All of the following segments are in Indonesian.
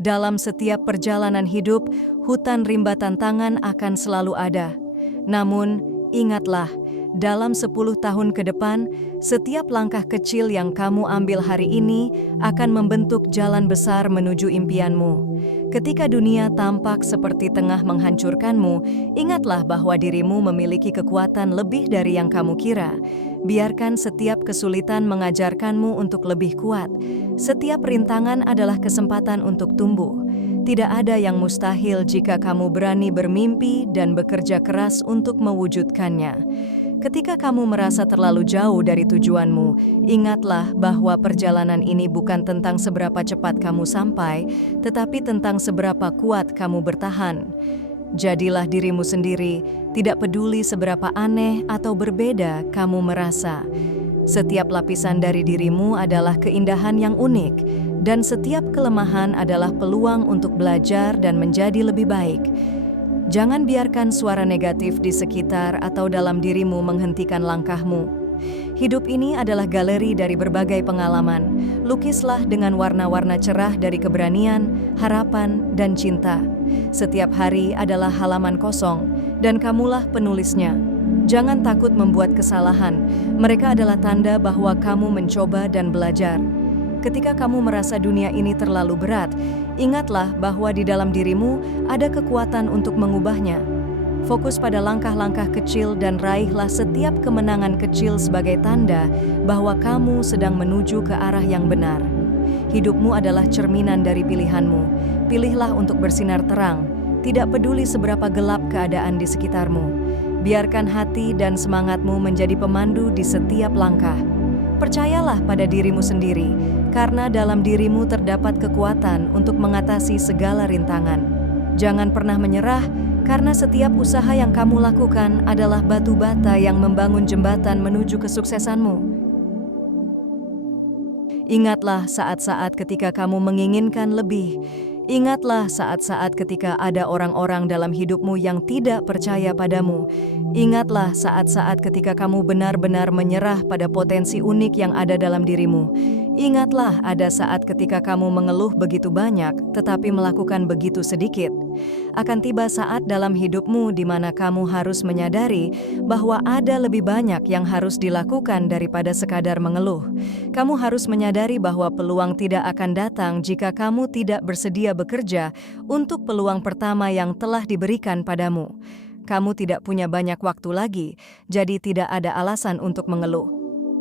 Dalam setiap perjalanan hidup, hutan rimba tantangan akan selalu ada. Namun, ingatlah, dalam 10 tahun ke depan, setiap langkah kecil yang kamu ambil hari ini akan membentuk jalan besar menuju impianmu. Ketika dunia tampak seperti tengah menghancurkanmu, ingatlah bahwa dirimu memiliki kekuatan lebih dari yang kamu kira. Biarkan setiap kesulitan mengajarkanmu untuk lebih kuat. Setiap rintangan adalah kesempatan untuk tumbuh. Tidak ada yang mustahil jika kamu berani bermimpi dan bekerja keras untuk mewujudkannya. Ketika kamu merasa terlalu jauh dari tujuanmu, ingatlah bahwa perjalanan ini bukan tentang seberapa cepat kamu sampai, tetapi tentang seberapa kuat kamu bertahan. Jadilah dirimu sendiri, tidak peduli seberapa aneh atau berbeda kamu merasa. Setiap lapisan dari dirimu adalah keindahan yang unik, dan setiap kelemahan adalah peluang untuk belajar dan menjadi lebih baik. Jangan biarkan suara negatif di sekitar atau dalam dirimu menghentikan langkahmu. Hidup ini adalah galeri dari berbagai pengalaman. Lukislah dengan warna-warna cerah dari keberanian, harapan, dan cinta. Setiap hari adalah halaman kosong, dan kamulah penulisnya. Jangan takut membuat kesalahan. Mereka adalah tanda bahwa kamu mencoba dan belajar. Ketika kamu merasa dunia ini terlalu berat, ingatlah bahwa di dalam dirimu ada kekuatan untuk mengubahnya. Fokus pada langkah-langkah kecil dan raihlah setiap kemenangan kecil sebagai tanda bahwa kamu sedang menuju ke arah yang benar. Hidupmu adalah cerminan dari pilihanmu. Pilihlah untuk bersinar terang, tidak peduli seberapa gelap keadaan di sekitarmu. Biarkan hati dan semangatmu menjadi pemandu di setiap langkah. Percayalah pada dirimu sendiri, karena dalam dirimu terdapat kekuatan untuk mengatasi segala rintangan. Jangan pernah menyerah, karena setiap usaha yang kamu lakukan adalah batu bata yang membangun jembatan menuju kesuksesanmu. Ingatlah saat-saat ketika kamu menginginkan lebih. Ingatlah saat-saat ketika ada orang-orang dalam hidupmu yang tidak percaya padamu. Ingatlah saat-saat ketika kamu benar-benar menyerah pada potensi unik yang ada dalam dirimu. Ingatlah ada saat ketika kamu mengeluh begitu banyak, tetapi melakukan begitu sedikit. Akan tiba saat dalam hidupmu di mana kamu harus menyadari bahwa ada lebih banyak yang harus dilakukan daripada sekadar mengeluh. Kamu harus menyadari bahwa peluang tidak akan datang jika kamu tidak bersedia bekerja untuk peluang pertama yang telah diberikan padamu. Kamu tidak punya banyak waktu lagi, jadi tidak ada alasan untuk mengeluh.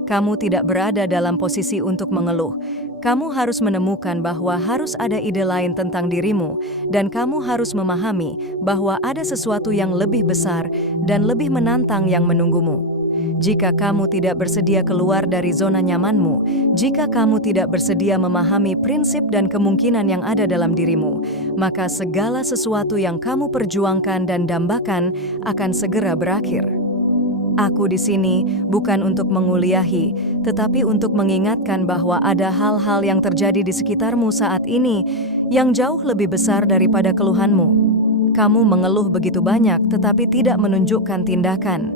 Kamu tidak berada dalam posisi untuk mengeluh. Kamu harus menemukan bahwa harus ada ide lain tentang dirimu, dan kamu harus memahami bahwa ada sesuatu yang lebih besar dan lebih menantang yang menunggumu. Jika kamu tidak bersedia keluar dari zona nyamanmu, jika kamu tidak bersedia memahami prinsip dan kemungkinan yang ada dalam dirimu, maka segala sesuatu yang kamu perjuangkan dan dambakan akan segera berakhir. Aku di sini bukan untuk menguliahi, tetapi untuk mengingatkan bahwa ada hal-hal yang terjadi di sekitarmu saat ini yang jauh lebih besar daripada keluhanmu. Kamu mengeluh begitu banyak tetapi tidak menunjukkan tindakan.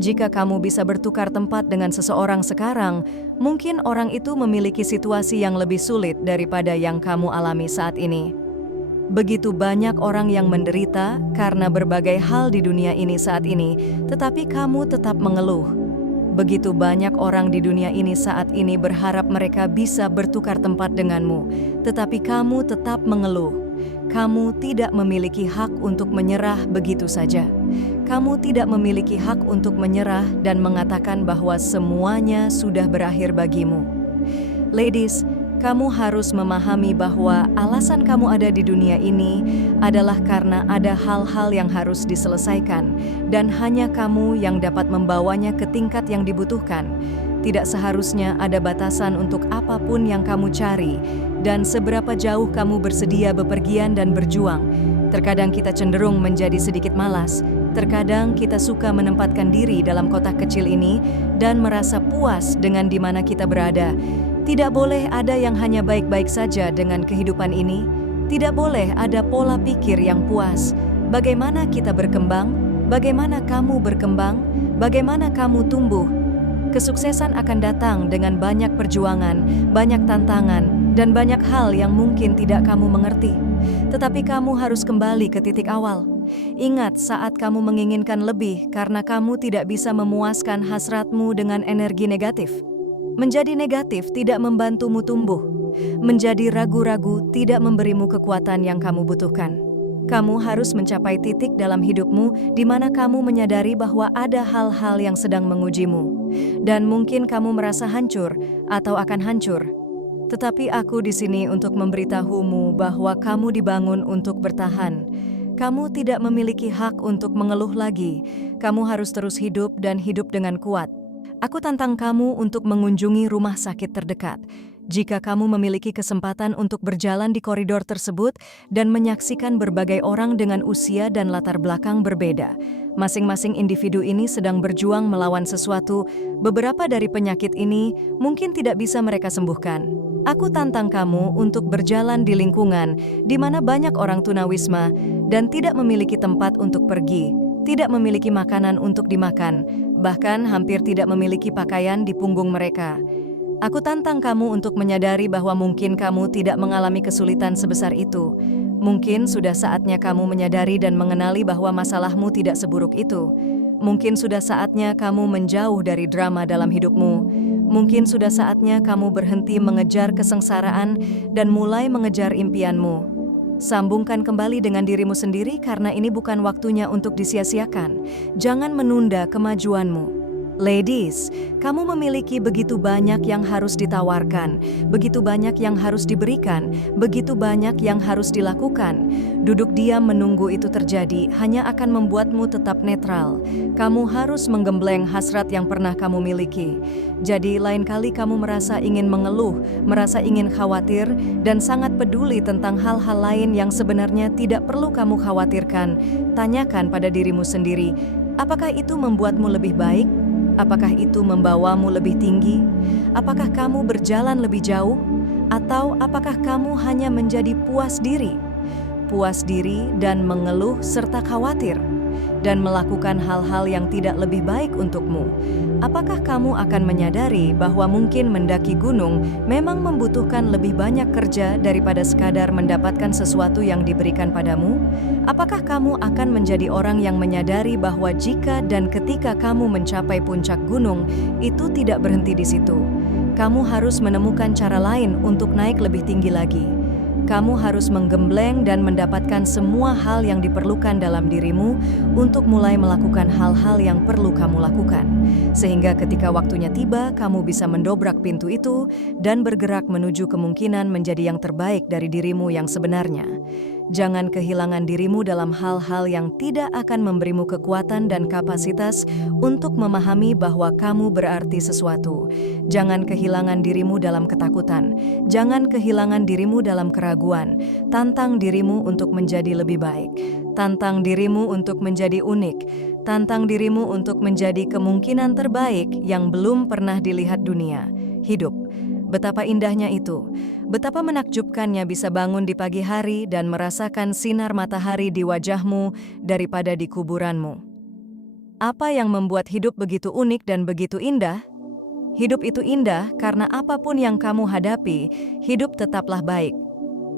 Jika kamu bisa bertukar tempat dengan seseorang sekarang, mungkin orang itu memiliki situasi yang lebih sulit daripada yang kamu alami saat ini. Begitu banyak orang yang menderita karena berbagai hal di dunia ini saat ini, tetapi kamu tetap mengeluh. Begitu banyak orang di dunia ini saat ini berharap mereka bisa bertukar tempat denganmu, tetapi kamu tetap mengeluh. Kamu tidak memiliki hak untuk menyerah begitu saja. Kamu tidak memiliki hak untuk menyerah dan mengatakan bahwa semuanya sudah berakhir bagimu. Ladies, kamu harus memahami bahwa alasan kamu ada di dunia ini adalah karena ada hal-hal yang harus diselesaikan, dan hanya kamu yang dapat membawanya ke tingkat yang dibutuhkan. Tidak seharusnya ada batasan untuk apapun yang kamu cari, dan seberapa jauh kamu bersedia bepergian dan berjuang. Terkadang kita cenderung menjadi sedikit malas. Terkadang kita suka menempatkan diri dalam kotak kecil ini dan merasa puas dengan di mana kita berada. Tidak boleh ada yang hanya baik-baik saja dengan kehidupan ini. Tidak boleh ada pola pikir yang puas. Bagaimana kita berkembang? Bagaimana kamu berkembang? Bagaimana kamu tumbuh? Kesuksesan akan datang dengan banyak perjuangan, banyak tantangan, dan banyak hal yang mungkin tidak kamu mengerti. Tetapi kamu harus kembali ke titik awal. Ingat saat kamu menginginkan lebih karena kamu tidak bisa memuaskan hasratmu dengan energi negatif. Menjadi negatif tidak membantumu tumbuh. Menjadi ragu-ragu tidak memberimu kekuatan yang kamu butuhkan. Kamu harus mencapai titik dalam hidupmu di mana kamu menyadari bahwa ada hal-hal yang sedang mengujimu. Dan mungkin kamu merasa hancur atau akan hancur. Tetapi aku di sini untuk memberitahumu bahwa kamu dibangun untuk bertahan. Kamu tidak memiliki hak untuk mengeluh lagi. Kamu harus terus hidup dan hidup dengan kuat. Aku tantang kamu untuk mengunjungi rumah sakit terdekat. Jika kamu memiliki kesempatan untuk berjalan di koridor tersebut dan menyaksikan berbagai orang dengan usia dan latar belakang berbeda, masing-masing individu ini sedang berjuang melawan sesuatu. Beberapa dari penyakit ini mungkin tidak bisa mereka sembuhkan. Aku tantang kamu untuk berjalan di lingkungan di mana banyak orang tunawisma dan tidak memiliki tempat untuk pergi, tidak memiliki makanan untuk dimakan, bahkan hampir tidak memiliki pakaian di punggung mereka. Aku tantang kamu untuk menyadari bahwa mungkin kamu tidak mengalami kesulitan sebesar itu. Mungkin sudah saatnya kamu menyadari dan mengenali bahwa masalahmu tidak seburuk itu. Mungkin sudah saatnya kamu menjauh dari drama dalam hidupmu. Mungkin sudah saatnya kamu berhenti mengejar kesengsaraan dan mulai mengejar impianmu. Sambungkan kembali dengan dirimu sendiri karena ini bukan waktunya untuk disia-siakan. Jangan menunda kemajuanmu. Ladies, kamu memiliki begitu banyak yang harus ditawarkan, begitu banyak yang harus diberikan, begitu banyak yang harus dilakukan. Duduk diam menunggu itu terjadi hanya akan membuatmu tetap netral. Kamu harus menggembleng hasrat yang pernah kamu miliki. Jadi lain kali kamu merasa ingin mengeluh, merasa ingin khawatir, dan sangat peduli tentang hal-hal lain yang sebenarnya tidak perlu kamu khawatirkan, tanyakan pada dirimu sendiri, apakah itu membuatmu lebih baik? Apakah itu membawamu lebih tinggi? Apakah kamu berjalan lebih jauh? Atau apakah kamu hanya menjadi puas diri? Puas diri dan mengeluh serta khawatir, dan melakukan hal-hal yang tidak lebih baik untukmu. Apakah kamu akan menyadari bahwa mungkin mendaki gunung memang membutuhkan lebih banyak kerja daripada sekadar mendapatkan sesuatu yang diberikan padamu? Apakah kamu akan menjadi orang yang menyadari bahwa jika dan ketika kamu mencapai puncak gunung, itu tidak berhenti di situ? Kamu harus menemukan cara lain untuk naik lebih tinggi lagi. Kamu harus menggembleng dan mendapatkan semua hal yang diperlukan dalam dirimu untuk mulai melakukan hal-hal yang perlu kamu lakukan. Sehingga ketika waktunya tiba, kamu bisa mendobrak pintu itu dan bergerak menuju kemungkinan menjadi yang terbaik dari dirimu yang sebenarnya. Jangan kehilangan dirimu dalam hal-hal yang tidak akan memberimu kekuatan dan kapasitas untuk memahami bahwa kamu berarti sesuatu. Jangan kehilangan dirimu dalam ketakutan. Jangan kehilangan dirimu dalam keraguan. Tantang dirimu untuk menjadi lebih baik. Tantang dirimu untuk menjadi unik. Tantang dirimu untuk menjadi kemungkinan terbaik yang belum pernah dilihat dunia. Hidup. Betapa indahnya itu. Betapa menakjubkannya bisa bangun di pagi hari dan merasakan sinar matahari di wajahmu daripada di kuburanmu. Apa yang membuat hidup begitu unik dan begitu indah? Hidup itu indah karena apapun yang kamu hadapi, hidup tetaplah baik.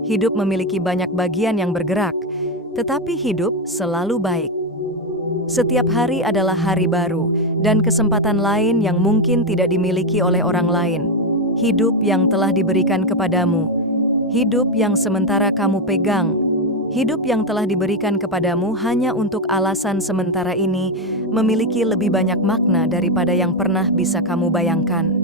Hidup memiliki banyak bagian yang bergerak, tetapi hidup selalu baik. Setiap hari adalah hari baru dan kesempatan lain yang mungkin tidak dimiliki oleh orang lain. Hidup yang telah diberikan kepadamu, hidup yang sementara kamu pegang, hidup yang telah diberikan kepadamu hanya untuk alasan sementara ini memiliki lebih banyak makna daripada yang pernah bisa kamu bayangkan.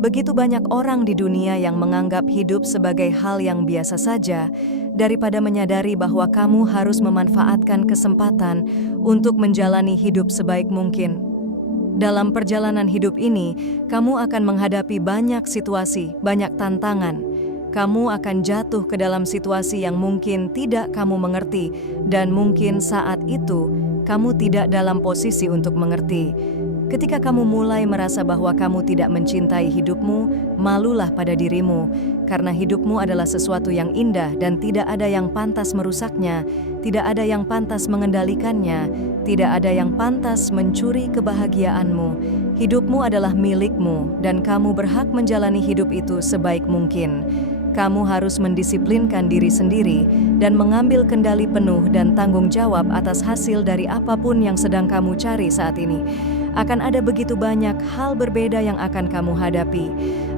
Begitu banyak orang di dunia yang menganggap hidup sebagai hal yang biasa saja, daripada menyadari bahwa kamu harus memanfaatkan kesempatan untuk menjalani hidup sebaik mungkin. Dalam perjalanan hidup ini, kamu akan menghadapi banyak situasi, banyak tantangan. Kamu akan jatuh ke dalam situasi yang mungkin tidak kamu mengerti, dan mungkin saat itu kamu tidak dalam posisi untuk mengerti. Ketika kamu mulai merasa bahwa kamu tidak mencintai hidupmu, malulah pada dirimu, karena hidupmu adalah sesuatu yang indah dan tidak ada yang pantas merusaknya, tidak ada yang pantas mengendalikannya, tidak ada yang pantas mencuri kebahagiaanmu. Hidupmu adalah milikmu dan kamu berhak menjalani hidup itu sebaik mungkin. kamu harus mendisiplinkan diri sendiri dan mengambil kendali penuh dan tanggung jawab atas hasil dari apapun yang sedang kamu cari saat ini. Akan ada begitu banyak hal berbeda yang akan kamu hadapi.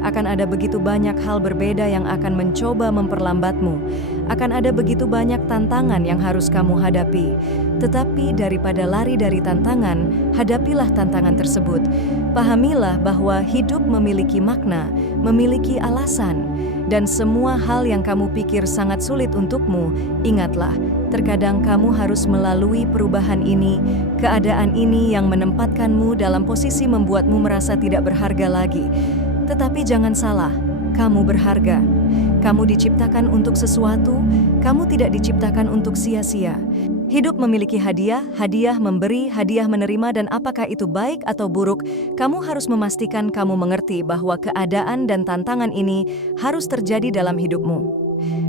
Akan ada begitu banyak hal berbeda yang akan mencoba memperlambatmu. Akan ada begitu banyak tantangan yang harus kamu hadapi. Tetapi daripada lari dari tantangan, hadapilah tantangan tersebut. Pahamilah bahwa hidup memiliki makna, memiliki alasan. Dan semua hal yang kamu pikir sangat sulit untukmu, ingatlah, terkadang kamu harus melalui perubahan ini, keadaan ini yang menempatkanmu dalam posisi membuatmu merasa tidak berharga lagi. Tetapi jangan salah, kamu berharga. Kamu diciptakan untuk sesuatu, kamu tidak diciptakan untuk sia-sia. Hidup memiliki hadiah, hadiah memberi, hadiah menerima, dan apakah itu baik atau buruk, kamu harus memastikan kamu mengerti bahwa keadaan dan tantangan ini harus terjadi dalam hidupmu.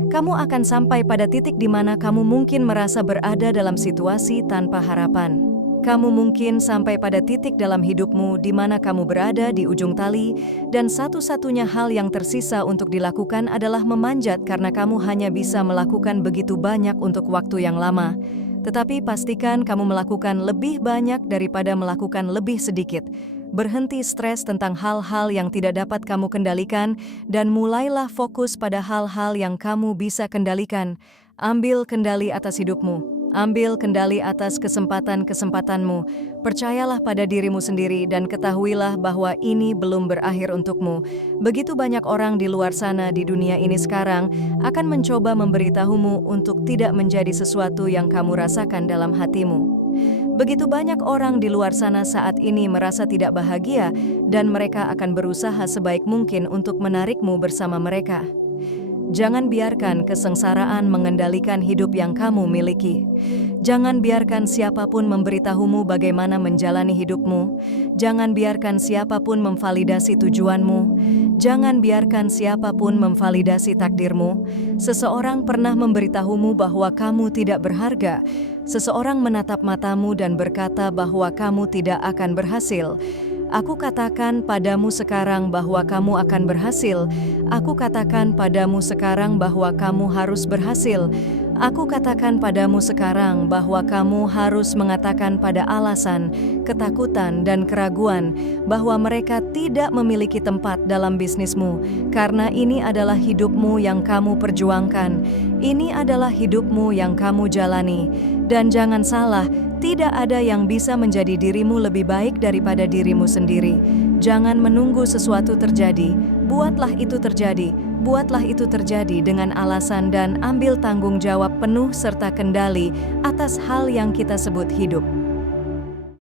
Kamu akan sampai pada titik di mana kamu mungkin merasa berada dalam situasi tanpa harapan. Kamu mungkin sampai pada titik dalam hidupmu di mana kamu berada di ujung tali, dan satu-satunya hal yang tersisa untuk dilakukan adalah memanjat karena kamu hanya bisa melakukan begitu banyak untuk waktu yang lama. Tetapi pastikan kamu melakukan lebih banyak daripada melakukan lebih sedikit. Berhenti stres tentang hal-hal yang tidak dapat kamu kendalikan dan mulailah fokus pada hal-hal yang kamu bisa kendalikan. Ambil kendali atas hidupmu. Ambil kendali atas kesempatan-kesempatanmu. Percayalah pada dirimu sendiri dan ketahuilah bahwa ini belum berakhir untukmu. Begitu banyak orang di luar sana di dunia ini sekarang akan mencoba memberitahumu untuk tidak menjadi sesuatu yang kamu rasakan dalam hatimu. Begitu banyak orang di luar sana saat ini merasa tidak bahagia dan mereka akan berusaha sebaik mungkin untuk menarikmu bersama mereka. Jangan biarkan kesengsaraan mengendalikan hidup yang kamu miliki. Jangan biarkan siapapun memberitahumu bagaimana menjalani hidupmu. Jangan biarkan siapapun memvalidasi tujuanmu. Jangan biarkan siapapun memvalidasi takdirmu. Seseorang pernah memberitahumu bahwa kamu tidak berharga. Seseorang menatap matamu dan berkata bahwa kamu tidak akan berhasil. Aku katakan padamu sekarang bahwa kamu akan berhasil. Aku katakan padamu sekarang bahwa kamu harus berhasil. Aku katakan padamu sekarang bahwa kamu harus mengatakan pada alasan, ketakutan, dan keraguan bahwa mereka tidak memiliki tempat dalam bisnismu, karena ini adalah hidupmu yang kamu perjuangkan. Ini adalah hidupmu yang kamu jalani. Dan jangan salah, tidak ada yang bisa menjadi dirimu lebih baik daripada dirimu sendiri. Jangan menunggu sesuatu terjadi, buatlah itu terjadi. Buatlah itu terjadi dengan alasan dan ambil tanggung jawab penuh serta kendali atas hal yang kita sebut hidup.